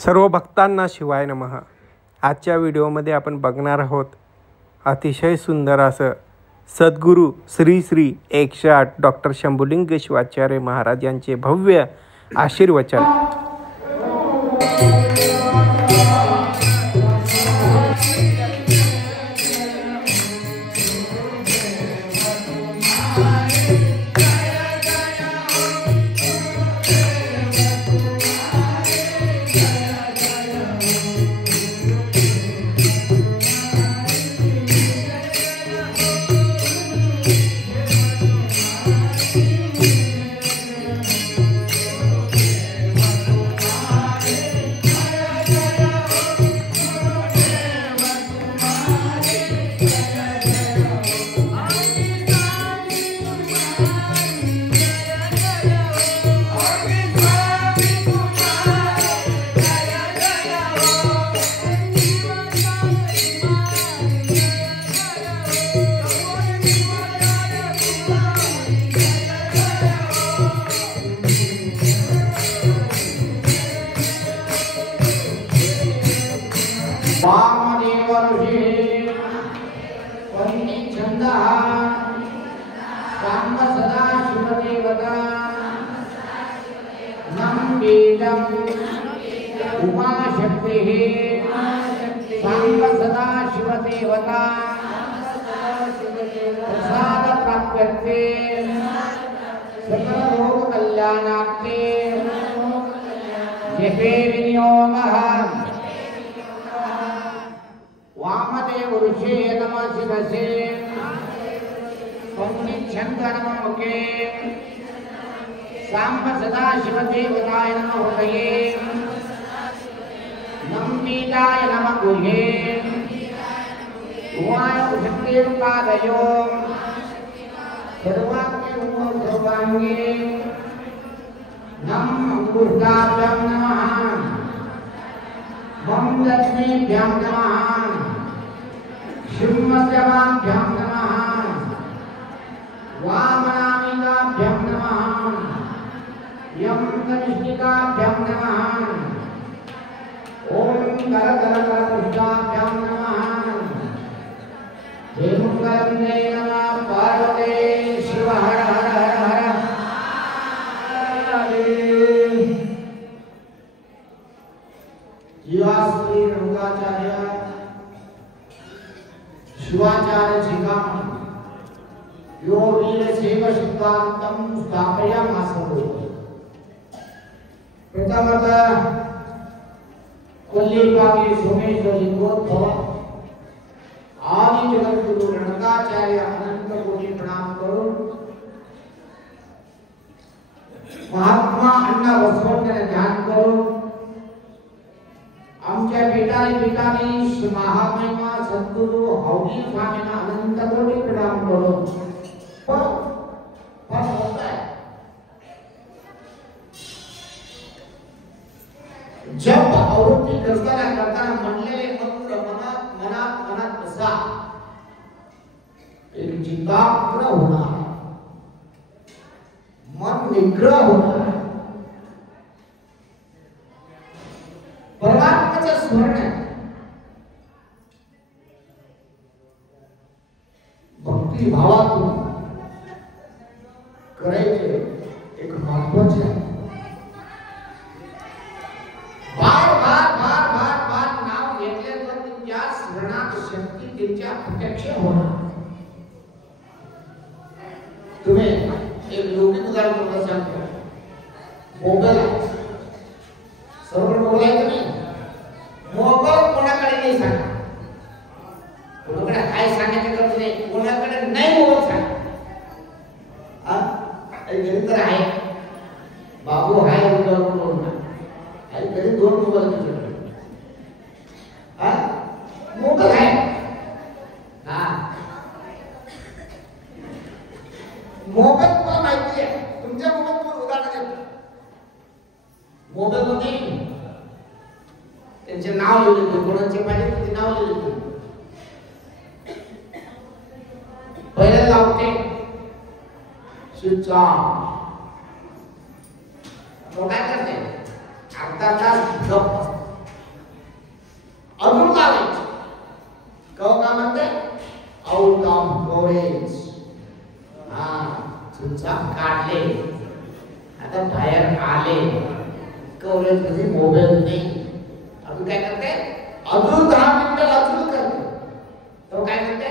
सर्व भक्तांना शिवाय नमः। आजच्या व्हिडिओमध्ये आपण बघणार आहोत अतिशय सुंदर असं सद्गुरू श्री श्री 108 डॉक्टर शंभुलिंग शिवाचार्य महाराज यांचे भव्य आशीर्वचन। वामदेव ऋषि पंडित छंदः सांब सदा शिवदेवता नंदीजम उमाशक्तिः सांब सदा शिवदेवता प्रसाद प्राप्त्यर्थे सकल लोक कल्याणार्थे जपे विनियोगः वामदेव ऋषि नमः शिवसे पंडित शंकर नमः मुखे सांब सदा शिवदेवताय नमः हृदये नंदीजाय नमः गुहे उमाय शक्तिर्पादयो सर्वाग्निरूपो सर्वांगे नम अंकुशाभ्यां नमः मम लक्ष्मीभ्यां नमः सिंहदेवाभ्यां नमः वामनामिकाभ्यां नमः यं कनिष्ठिकाभ्यां नमः ओम करकरपुष्टाभ्यां नमः हेमकरं नमः पार्वते शिव हर हर हर हर जीवाश्री रंगाचार्य शिवाचार्य शिखामणि यो वीरशैव सिद्धान्तं स्थापयामासो। प्रथमतः कोल्लीपाकी सोमेश्वर लिंगोद्भव आदि जगद्गुरु रंगाचार्य अनंत कोटि प्रणाम करो। महात्मा अण्णा बसवण्णर ध्यान करो। आमच्या पितानी महामहिमा सद्गुरु हौडी स्वामींना अनंत कोटी प्रणाम करो। पण होता है जब आवृत्ती करताना म्हणले मनात बसा एक चिंताग्र होणार मन निग्रह होणार परमात्म्याचं स्मरण भक्ती भावातून करायचे एक महत्वाचे आहे। बार नाव घेतले तर त्या स्मरणात शक्ती त्यांच्या प्रत्यक्ष होणार। तुम्ही एक लौकिक उदाहरण तुम्हाला सांगतो। मोबाईल सर्व बोलायचं नाही। मोबाईल कोणाकडे नाही सांगा, कोणाकडे काय सांगायचं गरज नाही, कोणाकडे नाही मोबाईल सांगा। घरी तर आहे बाबू आहे आणि घरी 2 मोबाईल तुझ्याकडे मोबाईल आहे मोबाईल तुम्हाला माहिती आहे। तुमच्या मोबाईल तुम्हाला उदाहरण देतो। मोबाईल मध्ये त्यांचे नाव लिहिलेले, कोणाचे पाहिजे त्याचे नाव लिहिलेले। पहिले लावते स्विच ऑफ, तो काय करते अर्धा तास गप्प कधी मोबाईल नाही. अजून काय करते? अजून 10 मिनिटं अजून करते. तो काय करते?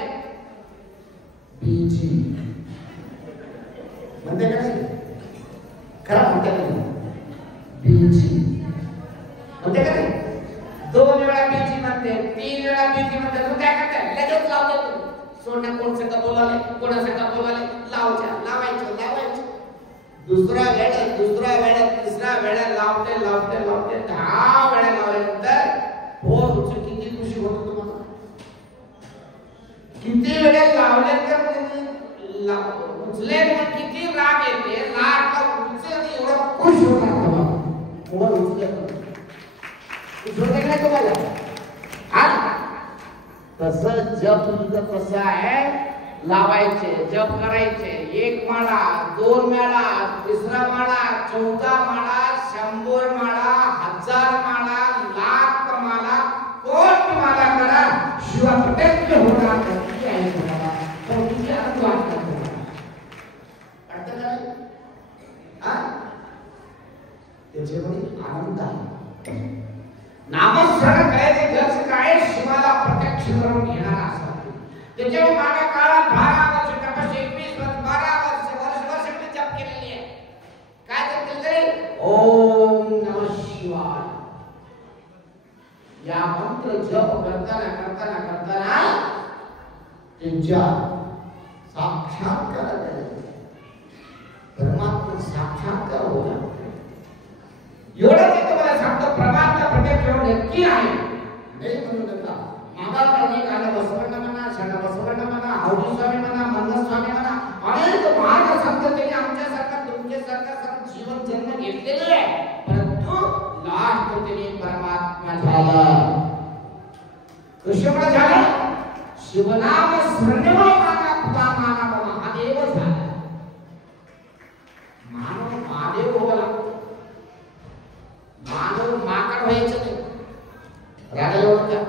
बीजी म्हणते का नाही? खरं म्हणते का नाही? बीजी म्हणते का नाही? 2 वेळा बीजी म्हणते, 3 वेळा बीजी म्हणते. तू काय करते? लगेच लावते तू. सोडण्या कोण संग बोलाले, कोणा संग बोलाले, लावायचं. दुसरा वेळा, तिसरा वेळा लावते 10 वेळा लावल्यानंतर फोन उचलून किती खुशी होतो तुम्हाला? किती वेळा लावल्यानंतर उचले मग किती राग येते. राग उचले एवढं खुश होणार तुम्हाला. फोन उचले नाही तुम्हाला. तसं जप तुझं कसं आहे? लावायचे, जप करायचे. 1 माळा, 2 माळा, 3रा माळा, 14 माळा, 100 माळा, 1000 माळा, लाख माळा, कोट माळा करा. शिवाय प्रत्यक्ष होणार किती आहे तुम्हाला? तो किती आनंद वाटतो तुम्हाला? वाटतं का? त्याच्यामध्ये आनंद आहे. नामस्मरण करायचे जस काय शिवाला प्रत्यक्ष करून घेणारा असतो. त्याच्यावर मागे काळात 12 वर्ष तपस्या, 21 वर्ष, 12 वर्ष जप केलेली आहे. काय जप केलं तरी? ओम नमः शिवाय. या मंत्र जप करताना त्यांच्या साक्षात्कार परमात्मा साक्षात्कार होता. एवढं ते तुम्हाला सांगतो. परमात्मा प्रत्यक्ष नक्की आहे. नाही म्हणू नका. मागा करणे काना बसवण्ण म्हणा, शरण बसवण्ण म्हणा, हौरी स्वामी म्हणा, मंद स्वामी म्हणा, अनेक महान संत त्यांनी आमच्यासारखा तुमच्यासारखा सर्व जीवन जन्म घेतलेले आहे. परंतु लास्ट त्यांनी परमात्मा झाला. कशामुळे झालं? शिवनाम स्मरणेमुळे माना महादेव झाला. मानव महादेव व्हावा लागतो. मानव माकड व्हायचं नाही. रागाला का?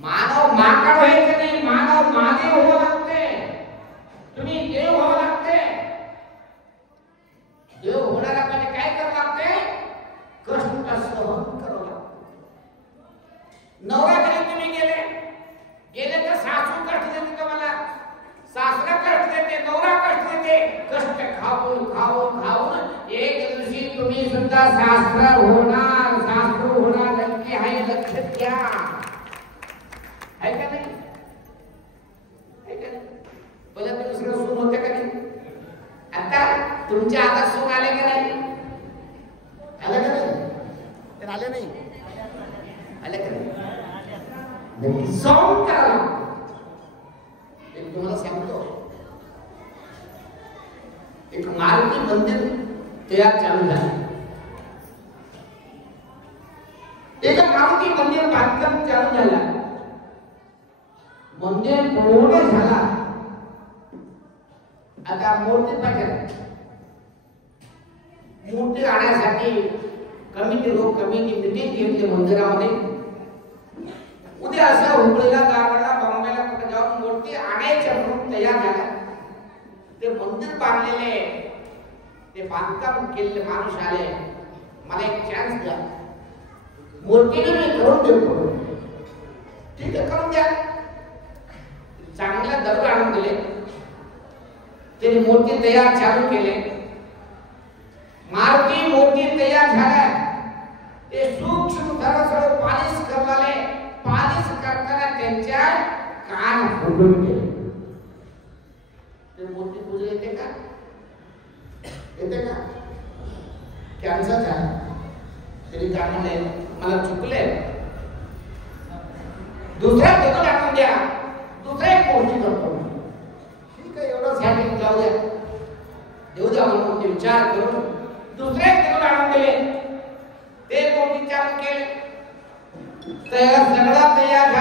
मानव माकड व्हायचं नाही. मानव महादेव व्हावं लागते. तुम्ही देव व्हावं लागते. देव होण्याला म्हणजे काय करावं लागते? कष्ट सहन करावं लागते. नवरा घरी तुम्ही गेले तर सासू कष्ट देते तुम्हाला, सासरा कष्ट देते, नवरा कष्ट देते. कष्ट खाऊन एक दिवशी तुम्ही सुद्धा सासरा होणार नक्की आहे. लक्षात घ्या. आहे का नाही? पहिला तर दुसरं सून होते का नाही? आता तुमच्या हातात सून आले का नाही? आले का नाही? तर आले नाही. आले का नाही? सॉंग करा. एक तुम्हाला सांगतो. एक मारुती मंदिर तयार चालू झालं. एक मारुती मंदिर बांधकाम चालू झालं. मंदिर पूर्ण झाला. आता मूर्ती पाहिजे. मूर्ती आणण्यासाठी कमिटी मिटिंग घेतली मंदिरामध्ये. उद्या असं हुबळीला, धारवाडला, बॉम्बेला कुठे जाऊन मूर्ती आणायच्या म्हणून तयार झाला. ते मंदिर बांधलेले, ते बांधकाम केलेले माणूस आले. मला एक चान्स द्या, मूर्ती मी करून देतो. ठीक आहे, करून द्या. चांगला दगड आणून दिले. ते मूर्ती तयार चालू केले. मारुती मूर्ती तयार झाल्या. ते सूक्ष्म थोडं पॉलिश करणारे. पॉलिश करताना त्यांच्या कान फुटून गेले. ते मूर्ती पूजा येते का? येते का? कॅन्सर झाला. तरी काय म्हणे, मला चुकले. दुसऱ्या दगड आणून द्या. दुसऱ्या मूर्ती करतो. ठीक आहे, एवढं साठी जाऊ द्या. देऊ द्या म्हणून विचार करून दुसरे दगड आणून दिले. ते मूर्ती चालू केले. सगळं तयार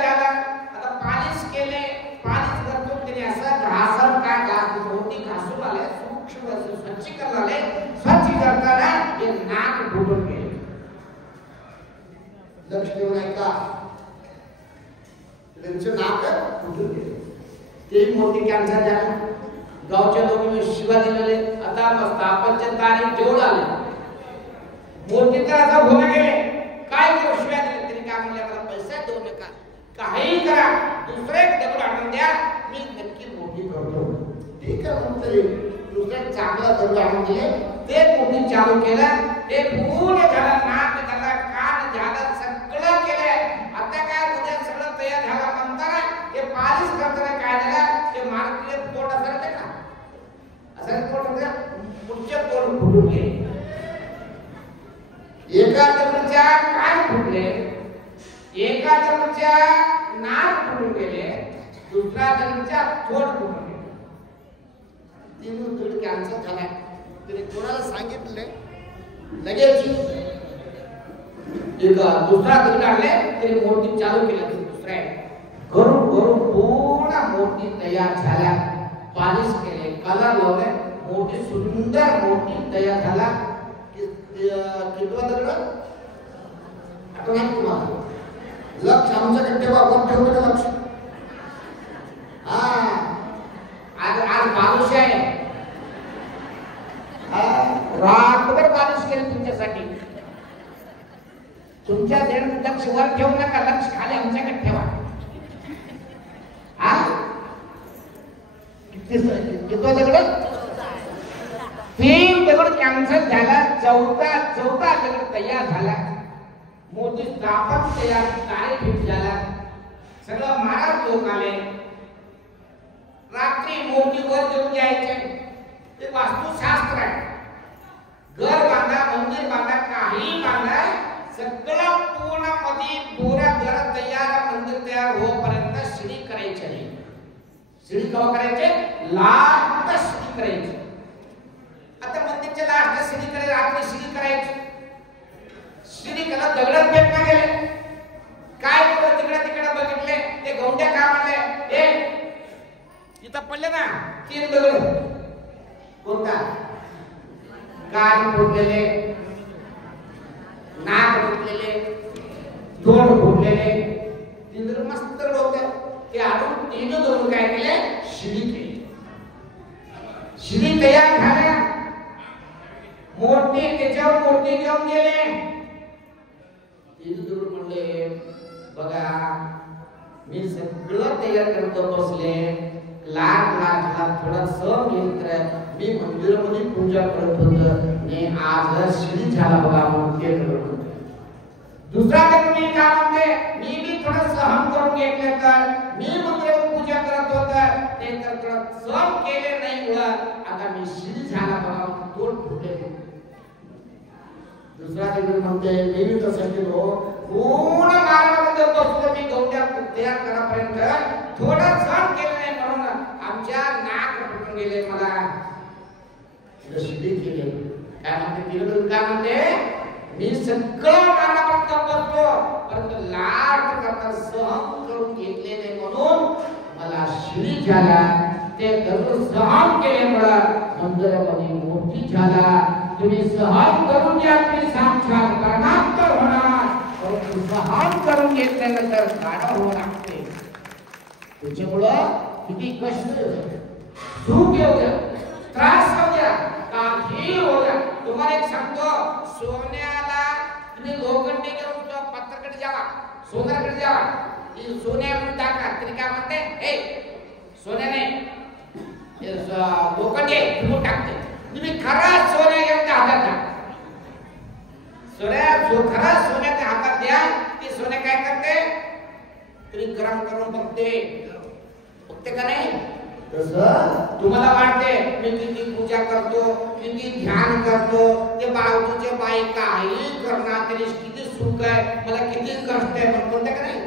झालं. आता पॉलिश केले. पॉलिश करतो त्याने असं घासत काय घास मूर्ती घासून आले. सूक्ष्म स्वच्छ आले. स्वच्छ करताना हे नाक फुटून गेले. लक्ष देऊ नये का? त्यांचं नाक फुटून गेले. ते मूर्ती कॅन्सर झाला. गावच्या लोकांनी शिवा दिलेले. आता स्थापनच्या तारीख जेवढ आले मूर्ती तर आता होऊन गेले. काय करू शिव्या दिले तरी काय म्हणले मला पैसा देऊ नका, काही करा, दुसरे दगड आणून द्या, मी नक्की मोठी करतो. ठीक आहे म्हणते. दुसरे चांगला दगड आणून दिले, ते मोठी चालू केलं, ते पूर्ण झालं, नाक झाला, कान झालं, सगळं केलं. आता काय उद्या सगळं तयार झालं म्हणताना ते पालिश करताना काय झालं, ते मार्केट पोट असं का असं पोट पुढचे पोट फुटून गेले. एका दगडच्या कान फुटले, एका दगडच्या नाक फुटून गेले, दुसऱ्या दगडच्या पोट फुटून गेले. तीन दगड कॅन्सर झाला. तरी कोणाला सांगितले लगेच एक दुसरा दगड आणले, तरी मूर्ती चालू केली. दुसऱ्या करून करून पूर्ण मूर्ती तयार झाल्या. पॉलिश केले, कलर लावले, मोठी सुंदर मूर्ती तयार झाला. कितवा दगड आठवण आहे तुम्हाला? लक्ष आमच्याकडे ठेवा, कोण ठेवतो लक्ष? हा आज आज बालुश आहे. रातभर बालुश केले तुमच्यासाठी. तुमच्या लक्ष वर ठेवू नका, लक्ष खाली आमच्याकडे ठेवा. हा कितवा दगड? तीन दगड कॅन्सल झाला, चौथा दगड तयार झाला. मोठी स्थापन तयार, तारीख झाला. सगळं महाराज लोक आले. रात्री मोठीवर घेऊन जायचे. ते वास्तुशास्त्र आहे. घर बांधा, मंदिर बांधा, काही बांधा, सगळं पूर्ण मध्ये पुऱ्या घर तयार, मंदिर तयार होईपर्यंत शिडी करायची नाही. शिडी कवा करायचे? लास्ट शिडी करायची. आता मंदिरच्या लास्ट शिडी करायची, रात्री शिडी करायची. शिडी कला दगडात फेकला गेले. काय करू, तिकडे तिकडे बघितले, ते गौंड्या काय म्हणले, ए इथं पडले ना तीन दगड. कोणता? कान फुटलेले, नाक फुटलेले, तोंड फुटलेले, तीन दगड मस्त होते. ते आणून तीन दगड काय केले? शिडी केली. शिडी तयार झाल्या. मूर्ती त्याच्यावर मूर्ती घेऊन गेले. तीन दगड म्हणले बघा मी सगळं तयार करतो बसले, लहान थोडा सण घेत मी मंदिरामध्ये पूजा करत होतो आणि आज शिडी झाला बघा मूर्ती करत होतो. दुसरा दगड मी काय म्हणते, मी बी थोडं सहन करून घेतले, तर मी मंदिरात पूजा करत होतो, ते तर थोडं सहन केले नाही मुळे आता मी शिडी झाला बघा, तोंड फुटले. दुसरा दगड म्हणते मी बी तसं केलो, पूर्ण मार्गामध्ये बसलो मी गौंड्या तयार करापर्यंत थोडं सहन केलं नाही म्हणून आमच्या नाक फुटून गेले. मला शिडी केले. काय म्हणते तिला? काय म्हणते, मी सगळं मार्गापर्यंत बसलो, परंतु लाट करता सहन करून घेतले नाही म्हणून मला शिडी झाला. ते दगड सहन केल्यामुळे मंदिरामध्ये मूर्ती झाला. तुम्ही सहन करून घ्या, तुम्ही साक्षात कारणांतर होणार. परंतु सहन करून घेतल्यानंतर गाढव होऊ लागते. त्याच्यामुळं किती कष्ट सुख येऊ द्या, त्रास होऊ द्या, काही होऊ द्या. तुम्हाला एक सांगतो, सोन्याला तुम्ही लोखंडी घेऊन पत्राकडे जावा, सोन्याकडे जावा, ती सोन्या म्हणून टाका, तरी काय म्हणते, ए सोन्याने लोखंडी तुम्ही टाकते. तुम्ही खरा सोन्या घेऊन हातात द्या, खरा सोन्याच्या हातात द्या. ती सोन्या काय करते, तरी गरम करून बघते का नाही? तसं तुम्हाला वाटते मी किती पूजा करतो, किती ध्यान करतो, ते बाजूचे बाई काही करणार तरी किती सुख आहे, मला किती कष्ट आहे म्हणतो का नाही?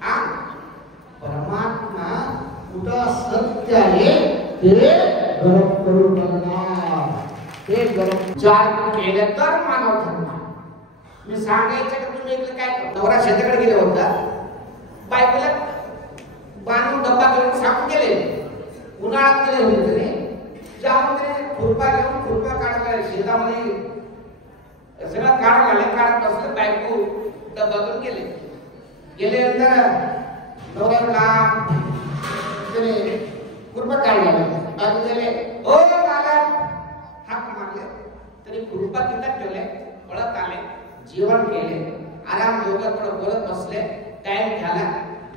हा परमात्मा कुठं सत्य आहे ते गरम करून बघणार. ते गरम चार केले तर मानव धर्म. मी सांगायचं की तुम्ही इकडे काय नवरा शेताकडे गेले होता, बायकोला बांधून डब्बा घेऊन सांगून गेले, उन्हाळ्यात गेले होते तरी ज्यामध्ये खुरपा घेऊन खुरपा काढला शेतामध्ये सगळं काढ काढत बसले. बायको डब्बा घेऊन गेल्यानंतर नवऱ्याला खुरपा काढला, हातात गेले ओ मालक हाक मारले तरी कृपा तिथं ठेवले पळत आले जेवण केले आराम योगात बोलत बसले टाइम झाला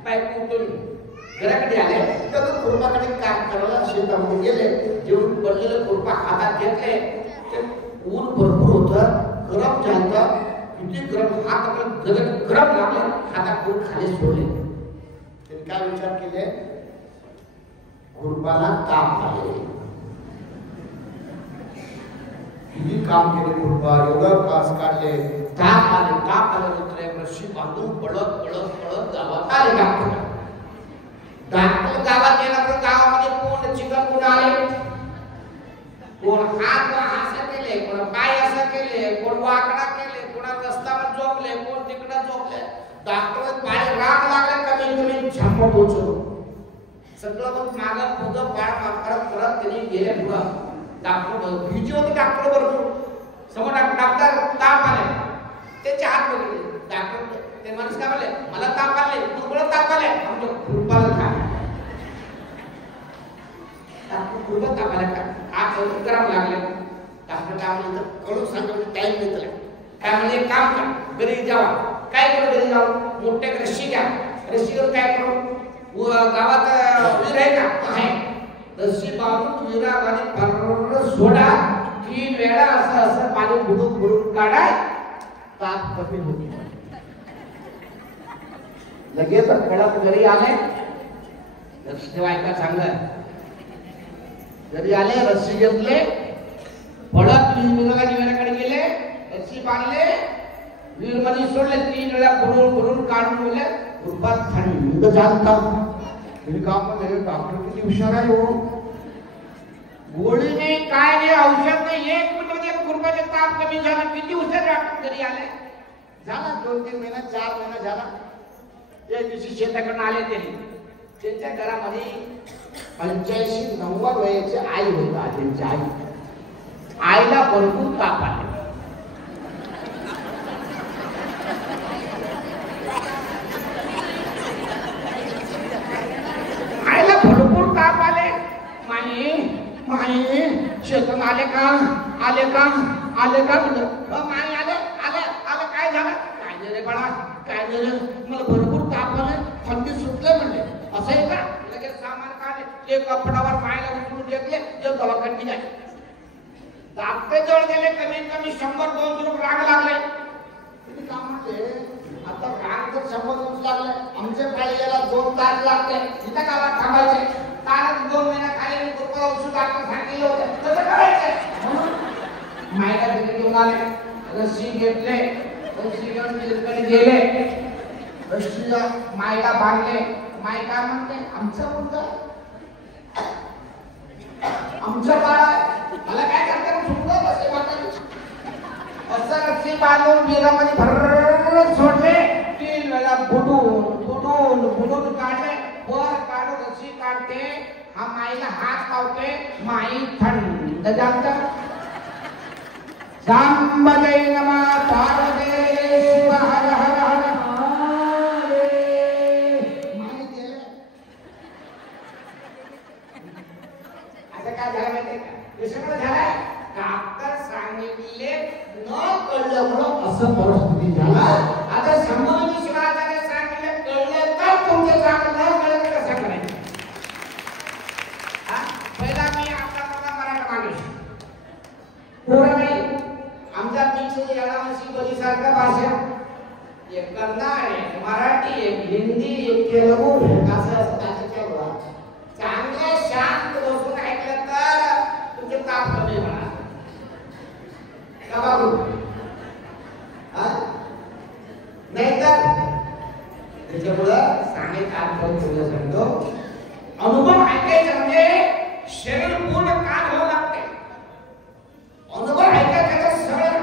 बायको उठून घराकडे आले तर कृपाकडे काम करायला शेतामध्ये गेले जेवण पडलेलं कृपा हातात घेतले ते ऊन भरपूर होतं गरम झालं किती गरम हात आपलं गरम लागले हातात खाली सोडले त्यांनी काय विचार केले कृपाला ताप आले किती काम केले कृपा एवढं कास काढले ताप आले उतरे रशी बांधून पळत गावात आले डॉक्टर गावात गेल्यावर गावामध्ये कोण चिकन कोण आले कोण हात असं केले कोण पाय असं केले कोण वाकडा केले कोणा रस्त्यावर झोपले कोण तिकडे झोपले डॉक्टर पाय राग लागले कमी छाप पोचलो सगळं मग मागं पुढं पाय करत त्यांनी गेले पुढं डॉक्टर भीती होती डॉक्टर बरोबर समोर डॉक्टर ताप आले त्याचे हात पकडले डॉक्टर ते माणूस काय म्हणले मला ताप आले तुला ताप आले आमच्या कृपाला काय डॉक्टर कृपा ताप आले का आज गरम लागले डॉक्टर काय म्हणले कळून सांगा टाइम देतला काय म्हणजे काम कर घरी जावा काय करू घरी जाऊ मोठे रस्सी घ्या रस्सीवर काय करू गावात विहीर आहे का आहे रस्सी बांधून विहिरामध्ये भरपूर सोडा 3 वेळा असं पाणी बुडून काढाय ताप कमी होती लगेच कडक घरी आले लक्ष ठेवायला चांगलं घरी आले रस्सी घेतले पडत विहिराकडे गेले रस्सी बांधले विहीर मध्ये सोडले 3 वेळा बुडून काढून गेले कृपा थंड झालता डॉक्टर किती हुशार आहे हो गोळी नाही काय नाही औषध नाही 1 मिनिटामध्ये कृपाचे ताप कमी झाला किती हुशार डॉक्टर घरी आले झाला 2-3 महिना 4 महिना झाला त्या दिवशी शेताकडून आले त्यांच्या घरामध्ये 85-90 वयाची आई होता त्यांची आईला भरपूर ताप आले आईला भरपूर ताप आले माई शेतात आले का म्हणलं माई आले काय झालं काय रे बाळा काय झालं मला भरपूर ताप आले थंडी सुटले म्हणले असं आहे का लगेच सामान काढले एक कपडावर पायाला उचलून घेतले जे दवाखान्यात गेले डॉक्टर जवळ गेले कमी 100-200 रुपये राग लागले तुम्ही काय म्हणले आता राग जर 100-200 लागले आमच्या पाळी याला 2 तास लागते इथं गावात थांबायचे तारच 2 महिना खाली कृपा औषध डॉक्टर सांगितलं होतं कसं करायचं मायला तिथे घेऊन आले रस्सी घेतले रस्सी घेऊन तिकडे गेले रस्सीला मायला बांधले माय काय म्हणते आमचं मुलगा आमचं बाळ मला काय करतात सुद्धा बसे वाटत असं रस्सी बांधून विहिरामध्ये भर सोडले 3 वेळा बुडून काढले वर काढून रस्सी काढते हा माईला हात लावते माई थंड जात सांबदे नमः पार्वती हर हर हर माई गेले आता काय झालं माहिती का विषय झालाय डॉक्टर सांगितले न कळलं म्हणून असं परिस्थिती झाला आता संबंधी शिवाजाने सांगितले कळलं तर तुमचे चांगलं कळलं कसं करायचं पहिला मी आपला मराठा माणूस पोराबाई आमच्या पीछे याडामसी बलीसारखा भाषा एक कन्नड एक मराठी एक हिंदी एक तेलुगू असं भाषेच्या बोला चांगलं शांत बसून ऐकलं तर तुमचे ताप कमी होणार का बाबू नाही तर त्याच्यामुळं सांगायचं आपण तुला सांगतो अनुभव ऐकायचं म्हणजे शरीर पूर्ण काम होऊ लागते अनुभव ऐकायचं सगळं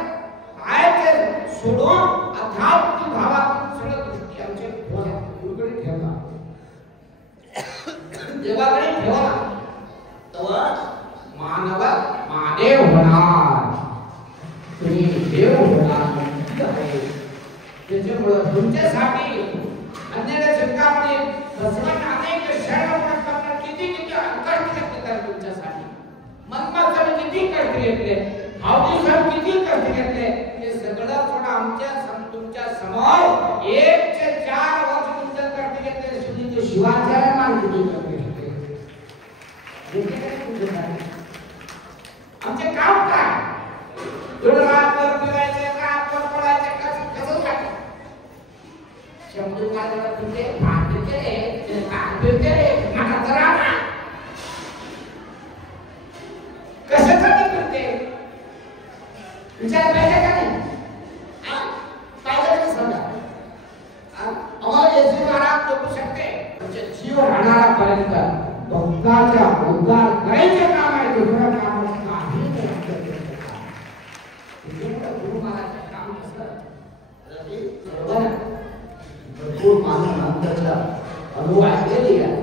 आहे सोडून अध्यात्म भावातून सगळं दृष्टी आमच्या गुरुकडे ठेवला देवाकडे ठेवला तर मानव महादेव होणार तुम्ही देव होणार त्याच्यामुळं तुमच्यासाठी अन्याय चिंतामणी अनेक शरण किती अंतर तुमच्यासाठी घेतले, भाऊजी साहेब किती कष्ट घेतले, हे सगळं थोडं तुमच्या समोर 1 ते 4 वर्ष तुमचं कष्ट घेतले, सुनील शिवाचार्य मानले आमचे काम काय? रातभर फिरायचे, रातभर पडायचे, कसं काय? शंभू महाराजांना तुमचे कशासाठी करते विचार पाहिजे का नाही? पाहिजे का समजा आम्हाला येशू महाराज जपू शकते, तुमचे जीव राहणारापर्यंत भक्ताच्या उद्धार करायचे काम आहे, दुसरं काम काही नाही. गुरु महाराजांचं काम कसं बरोबर भरपूर मानवाच्या अनुभव ऐकलेली आहे,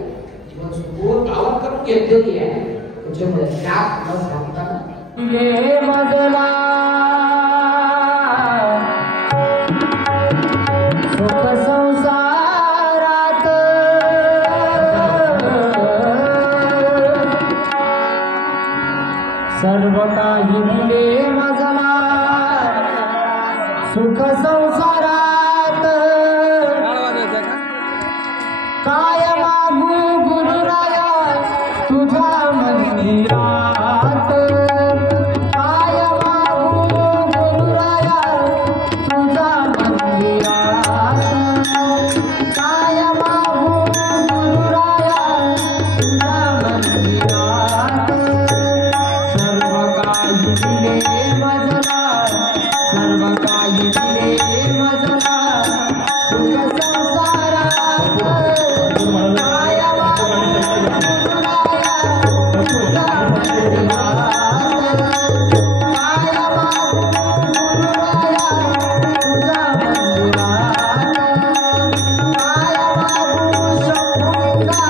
जीवन सुखून गावात करून घेतलेली आहे, त्याच्यामुळे त्या न सांगताना ये मजला सुख संसारात सर्व काही दिले मजला सुख संसारात काय मागू गुरुराया तुझ्या मंदिरात, काय मागू गुरुराया तुझ्या मंदिरात, काय मागू गुरुराया तुझ्या मंदिरात, सर्व काही दिले मजला, सर्व काही दिले मजला सुख संसारात, काय मागू गुरुराया तुझ्या मंदिरात, काय मागू गुरुराया तुझ्या मंदिरात, काय मागू शंभूंगा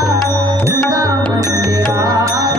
तुझ्या मंदिरात.